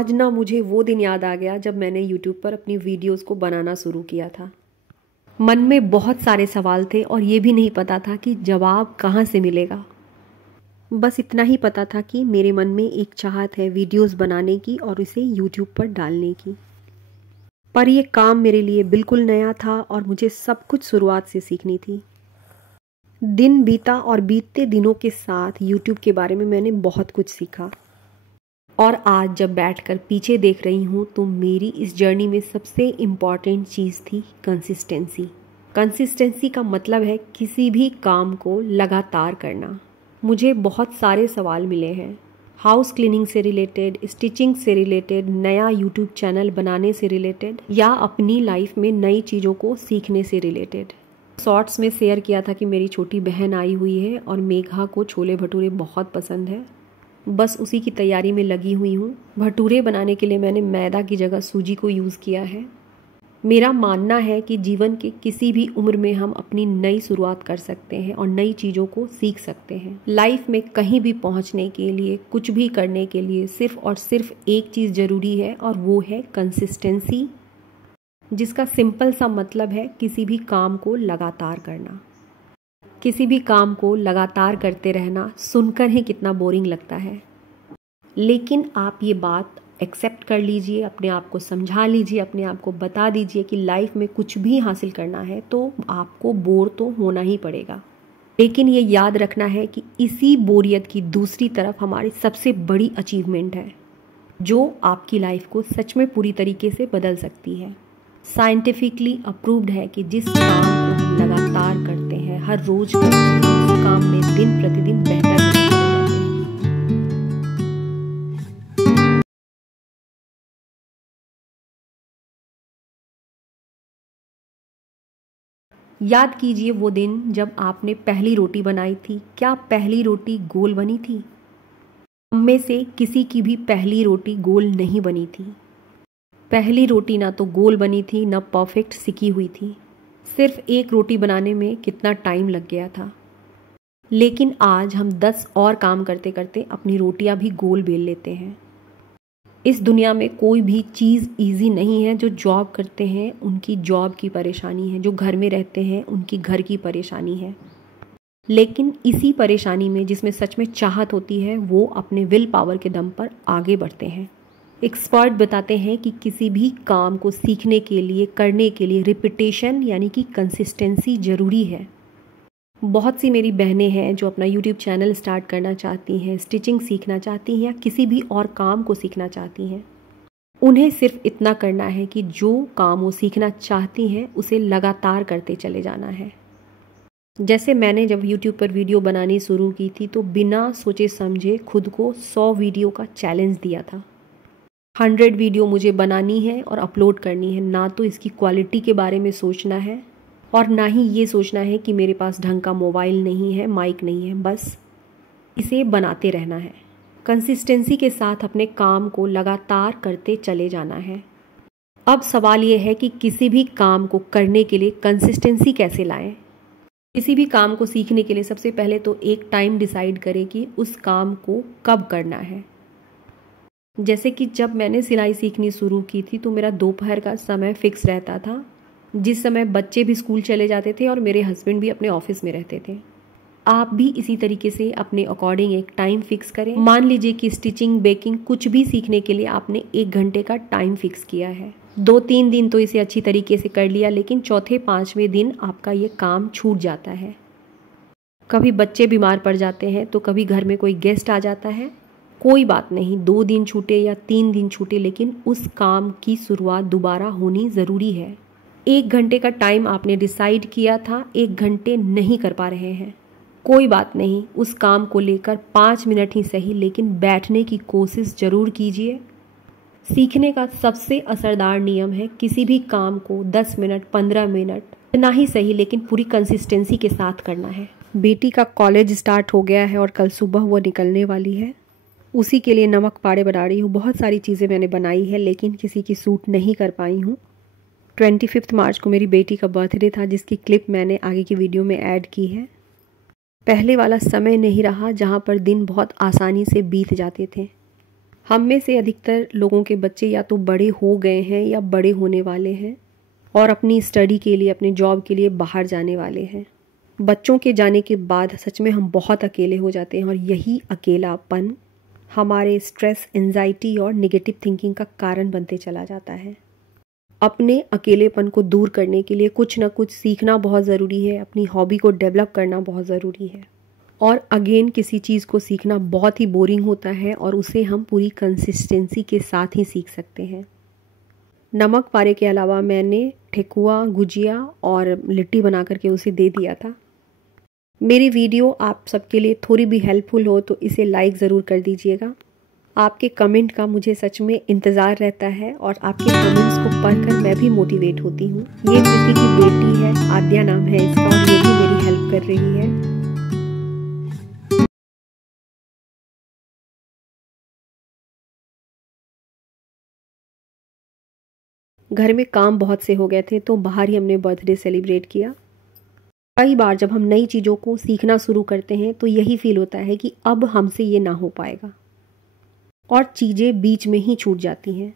आज ना मुझे वो दिन याद आ गया जब मैंने YouTube पर अपनी वीडियोस को बनाना शुरू किया था। मन में बहुत सारे सवाल थे और ये भी नहीं पता था कि जवाब कहाँ से मिलेगा। बस इतना ही पता था कि मेरे मन में एक चाहत है वीडियोस बनाने की और इसे YouTube पर डालने की। पर यह काम मेरे लिए बिल्कुल नया था और मुझे सब कुछ शुरुआत से सीखनी थी। दिन बीता और बीतते दिनों के साथ YouTube के बारे में मैंने बहुत कुछ सीखा। और आज जब बैठकर पीछे देख रही हूँ तो मेरी इस जर्नी में सबसे इम्पॉर्टेंट चीज़ थी कंसिस्टेंसी। कंसिस्टेंसी का मतलब है किसी भी काम को लगातार करना। मुझे बहुत सारे सवाल मिले हैं, हाउस क्लीनिंग से रिलेटेड, स्टिचिंग से रिलेटेड, नया यूट्यूब चैनल बनाने से रिलेटेड या अपनी लाइफ में नई चीज़ों को सीखने से रिलेटेड। शॉर्ट्स में शेयर किया था कि मेरी छोटी बहन आई हुई है और मेघा को छोले भटूरे बहुत पसंद है। बस उसी की तैयारी में लगी हुई हूँ। भटूरे बनाने के लिए मैंने मैदा की जगह सूजी को यूज़ किया है। मेरा मानना है कि जीवन के किसी भी उम्र में हम अपनी नई शुरुआत कर सकते हैं और नई चीज़ों को सीख सकते हैं। लाइफ में कहीं भी पहुँचने के लिए, कुछ भी करने के लिए सिर्फ और सिर्फ एक चीज़ ज़रूरी है और वो है कंसिस्टेंसी, जिसका सिंपल सा मतलब है किसी भी काम को लगातार करना। किसी भी काम को लगातार करते रहना सुनकर ही कितना बोरिंग लगता है, लेकिन आप ये बात एक्सेप्ट कर लीजिए, अपने आप को समझा लीजिए, अपने आप को बता दीजिए कि लाइफ में कुछ भी हासिल करना है तो आपको बोर तो होना ही पड़ेगा। लेकिन ये याद रखना है कि इसी बोरियत की दूसरी तरफ हमारी सबसे बड़ी अचीवमेंट है जो आपकी लाइफ को सच में पूरी तरीके से बदल सकती है। साइंटिफिकली अप्रूव्ड है कि जिस काम को हम लगातार करते हैं, हर रोज करते हैं, उस काम में दिन प्रतिदिन बेहतर होते जाते हैं। याद कीजिए वो दिन जब आपने पहली रोटी बनाई थी। क्या पहली रोटी गोल बनी थी? हम में से किसी की भी पहली रोटी गोल नहीं बनी थी। पहली रोटी ना तो गोल बनी थी, ना परफेक्ट सिकी हुई थी। सिर्फ एक रोटी बनाने में कितना टाइम लग गया था। लेकिन आज हम 10 और काम करते करते अपनी रोटियां भी गोल बेल लेते हैं। इस दुनिया में कोई भी चीज़ इजी नहीं है। जो जॉब करते हैं उनकी जॉब की परेशानी है, जो घर में रहते हैं उनकी घर की परेशानी है। लेकिन इसी परेशानी में जिसमें सच में चाहत होती है वो अपने विल पावर के दम पर आगे बढ़ते हैं। एक्सपर्ट बताते हैं कि किसी भी काम को सीखने के लिए, करने के लिए रिपीटेशन यानी कि कंसिस्टेंसी ज़रूरी है। बहुत सी मेरी बहनें हैं जो अपना यूट्यूब चैनल स्टार्ट करना चाहती हैं, स्टिचिंग सीखना चाहती हैं या किसी भी और काम को सीखना चाहती हैं। उन्हें सिर्फ इतना करना है कि जो काम वो सीखना चाहती हैं उसे लगातार करते चले जाना है। जैसे मैंने जब यूट्यूब पर वीडियो बनानी शुरू की थी तो बिना सोचे समझे खुद को 100 वीडियो का चैलेंज दिया था। 100 वीडियो मुझे बनानी है और अपलोड करनी है। ना तो इसकी क्वालिटी के बारे में सोचना है और ना ही ये सोचना है कि मेरे पास ढंग का मोबाइल नहीं है, माइक नहीं है। बस इसे बनाते रहना है। कंसिस्टेंसी के साथ अपने काम को लगातार करते चले जाना है। अब सवाल ये है कि किसी भी काम को करने के लिए कंसिस्टेंसी कैसे लाएं। किसी भी काम को सीखने के लिए सबसे पहले तो एक टाइम डिसाइड करें कि उस काम को कब करना है। जैसे कि जब मैंने सिलाई सीखनी शुरू की थी तो मेरा दोपहर का समय फिक्स रहता था, जिस समय बच्चे भी स्कूल चले जाते थे और मेरे हस्बैंड भी अपने ऑफिस में रहते थे। आप भी इसी तरीके से अपने अकॉर्डिंग एक टाइम फिक्स करें। मान लीजिए कि स्टिचिंग, बेकिंग कुछ भी सीखने के लिए आपने 1 घंटे का टाइम फिक्स किया है। 2-3 दिन तो इसे अच्छी तरीके से कर लिया, लेकिन चौथे 5वें दिन आपका ये काम छूट जाता है। कभी बच्चे बीमार पड़ जाते हैं तो कभी घर में कोई गेस्ट आ जाता है। कोई बात नहीं, 2 दिन छूटे या 3 दिन छूटे, लेकिन उस काम की शुरुआत दोबारा होनी ज़रूरी है। 1 घंटे का टाइम आपने डिसाइड किया था, 1 घंटे नहीं कर पा रहे हैं, कोई बात नहीं। उस काम को लेकर 5 मिनट ही सही लेकिन बैठने की कोशिश ज़रूर कीजिए। सीखने का सबसे असरदार नियम है किसी भी काम को 10 मिनट, 15 मिनट ना ही सही लेकिन पूरी कंसिस्टेंसी के साथ करना है। बेटी का कॉलेज स्टार्ट हो गया है और कल सुबह वो निकलने वाली है। उसी के लिए नमक पाड़े बना रही हूँ। बहुत सारी चीज़ें मैंने बनाई है लेकिन किसी की सूट नहीं कर पाई हूँ। 25 मार्च को मेरी बेटी का बर्थडे था, जिसकी क्लिप मैंने आगे की वीडियो में ऐड की है। पहले वाला समय नहीं रहा जहाँ पर दिन बहुत आसानी से बीत जाते थे। हम में से अधिकतर लोगों के बच्चे या तो बड़े हो गए हैं या बड़े होने वाले हैं और अपनी स्टडी के लिए, अपने जॉब के लिए बाहर जाने वाले हैं। बच्चों के जाने के बाद सच में हम बहुत अकेले हो जाते हैं और यही अकेलापन हमारे स्ट्रेस, एंजाइटी और नेगेटिव थिंकिंग का कारण बनते चला जाता है। अपने अकेलेपन को दूर करने के लिए कुछ ना कुछ सीखना बहुत ज़रूरी है, अपनी हॉबी को डेवलप करना बहुत ज़रूरी है। और अगेन किसी चीज़ को सीखना बहुत ही बोरिंग होता है और उसे हम पूरी कंसिस्टेंसी के साथ ही सीख सकते हैं। नमक पारे के अलावा मैंने ठेकुआ, गुजिया और लिट्टी बना करके उसे दे दिया था। मेरी वीडियो आप सबके लिए थोड़ी भी हेल्पफुल हो तो इसे लाइक ज़रूर कर दीजिएगा। आपके कमेंट का मुझे सच में इंतज़ार रहता है और आपके कमेंट्स को पढ़कर मैं भी मोटिवेट होती हूँ। ये कृति की बेटी है, आद्या नाम है इसका, और ये भी मेरी हेल्प कर रही है। घर में काम बहुत से हो गए थे तो बाहर ही हमने बर्थडे सेलिब्रेट किया। कई बार जब हम नई चीज़ों को सीखना शुरू करते हैं तो यही फील होता है कि अब हमसे ये ना हो पाएगा और चीज़ें बीच में ही छूट जाती हैं।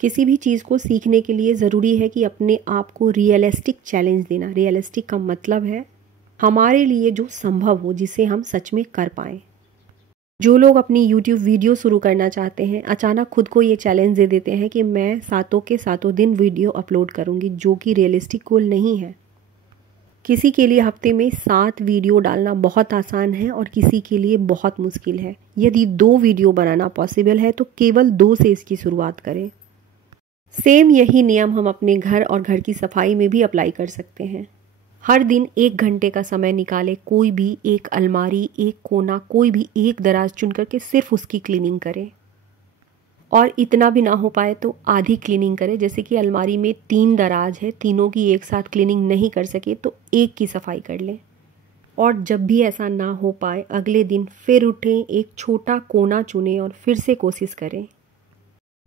किसी भी चीज़ को सीखने के लिए ज़रूरी है कि अपने आप को रियलिस्टिक चैलेंज देना। रियलिस्टिक का मतलब है हमारे लिए जो संभव हो, जिसे हम सच में कर पाएँ। जो लोग अपनी YouTube वीडियो शुरू करना चाहते हैं अचानक खुद को ये चैलेंज दे देते हैं कि मैं सातों के सातों दिन वीडियो अपलोड करूँगी, जो कि रियलिस्टिक गोल नहीं है। किसी के लिए हफ्ते में 7 वीडियो डालना बहुत आसान है और किसी के लिए बहुत मुश्किल है। यदि 2 वीडियो बनाना पॉसिबल है तो केवल 2 से इसकी शुरुआत करें। सेम यही नियम हम अपने घर और घर की सफाई में भी अप्लाई कर सकते हैं। हर दिन 1 घंटे का समय निकाले, कोई भी एक अलमारी, एक कोना, कोई भी एक दराज चुन करके सिर्फ उसकी क्लीनिंग करें। और इतना भी ना हो पाए तो आधी क्लीनिंग करें। जैसे कि अलमारी में 3 दराज है, तीनों की एक साथ क्लीनिंग नहीं कर सके तो एक की सफाई कर लें। और जब भी ऐसा ना हो पाए अगले दिन फिर उठें, एक छोटा कोना चुनें और फिर से कोशिश करें,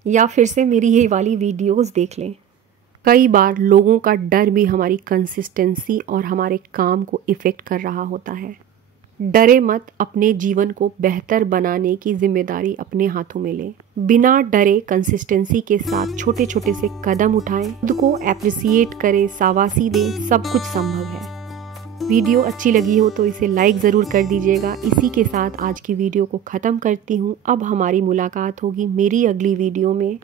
या फिर से मेरी ये वाली वीडियोस देख लें। कई बार लोगों का डर भी हमारी कंसिस्टेंसी और हमारे काम को इफ़ेक्ट कर रहा होता है। डरे मत, अपने जीवन को बेहतर बनाने की जिम्मेदारी अपने हाथों में लें। बिना डरे कंसिस्टेंसी के साथ छोटे छोटे से कदम उठाएं, खुद को एप्रिसिएट करें, शाबाशी दें, सब कुछ संभव है। वीडियो अच्छी लगी हो तो इसे लाइक ज़रूर कर दीजिएगा। इसी के साथ आज की वीडियो को ख़त्म करती हूँ। अब हमारी मुलाकात होगी मेरी अगली वीडियो में।